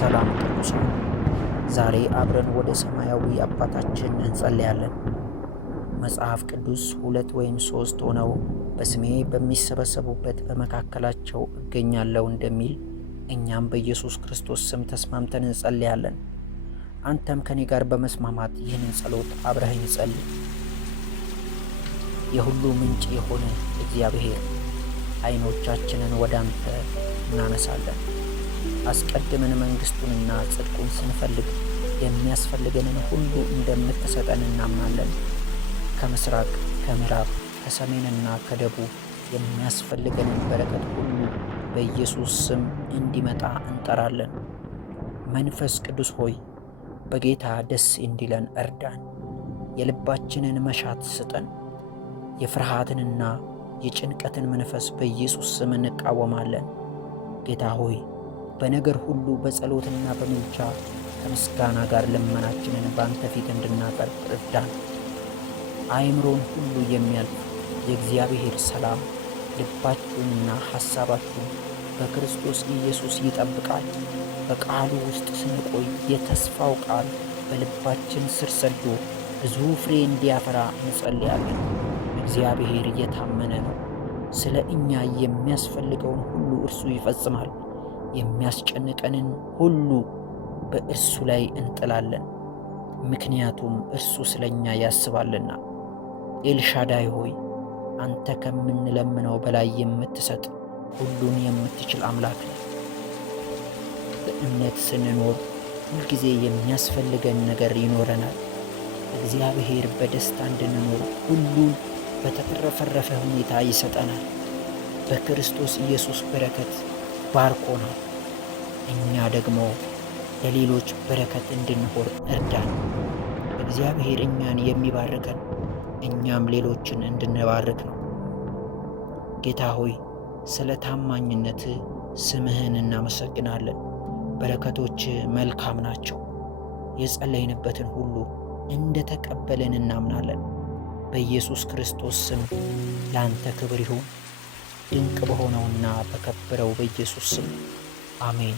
ሰላም ቅዱሳን፣ ዛሬ አብረን ወደ ሰማያዊ አባታችን እንጸልያለን። መጽሐፍ ቅዱስ 2 ወይም 3 ሆነው በስሜ በሚሰበሰቡበት በመካከላቸው እገኛለሁ እንደሚል እኛም በኢየሱስ ክርስቶስ ስም ተስማምተን እንጸልያለን። አንተም ከኔ ጋር በመስማማት ይህንን ጸሎት አብረኸኝ ጸልይ። የሁሉ ምንጭ የሆነ እግዚአብሔር፣ ዓይኖቻችንን ወደ አንተ እናነሳለን። አስቀድመን መንግሥቱንና ጽድቁን ስንፈልግ የሚያስፈልገንን ሁሉ እንደምትሰጠን እናምናለን። ከምስራቅ፣ ከምዕራብ፣ ከሰሜንና ከደቡብ የሚያስፈልገንን በረከት ሁሉ በኢየሱስ ስም እንዲመጣ እንጠራለን። መንፈስ ቅዱስ ሆይ በጌታ ደስ እንዲለን እርዳን። የልባችንን መሻት ስጠን። የፍርሃትንና የጭንቀትን መንፈስ በኢየሱስ ስም እንቃወማለን። ጌታ ሆይ በነገር ሁሉ በጸሎትና በምልጃ ከምስጋና ጋር ልመናችንን በአንተ ፊት እንድናቀርብ እርዳን። አእምሮን ሁሉ የሚያልፍ የእግዚአብሔር ሰላም ልባችሁንና ሐሳባችሁን በክርስቶስ ኢየሱስ ይጠብቃል። በቃሉ ውስጥ ስንቆይ የተስፋው ቃል በልባችን ስር ሰዶ ብዙ ፍሬ እንዲያፈራ እንጸልያለን። እግዚአብሔር የታመነ ነው። ስለ እኛ የሚያስፈልገውን ሁሉ እርሱ ይፈጽማል። የሚያስጨንቀንን ሁሉ በእርሱ ላይ እንጥላለን፣ ምክንያቱም እርሱ ስለ እኛ ያስባልና። ኤልሻዳይ ሆይ አንተ ከምንለምነው በላይ የምትሰጥ ሁሉን የምትችል አምላክ ነህ። በእምነት ስንኖር ሁልጊዜ የሚያስፈልገን ነገር ይኖረናል። እግዚአብሔር በደስታ እንድንኖር ሁሉን በተትረፈረፈ ሁኔታ ይሰጠናል። በክርስቶስ ኢየሱስ በረከት ባርኮናል። እኛ ደግሞ ለሌሎች በረከት እንድንሆን እርዳን። እግዚአብሔር እኛን የሚባርከን እኛም ሌሎችን እንድንባርክ ነው። ጌታ ሆይ ስለ ታማኝነት ስምህን እናመሰግናለን። በረከቶች መልካም ናቸው። የጸለይንበትን ሁሉ እንደ ተቀበልን እናምናለን። በኢየሱስ ክርስቶስ ስም ለአንተ ክብር ይሁን። ድንቅ በሆነውና በከበረው በኢየሱስ ስም አሜን።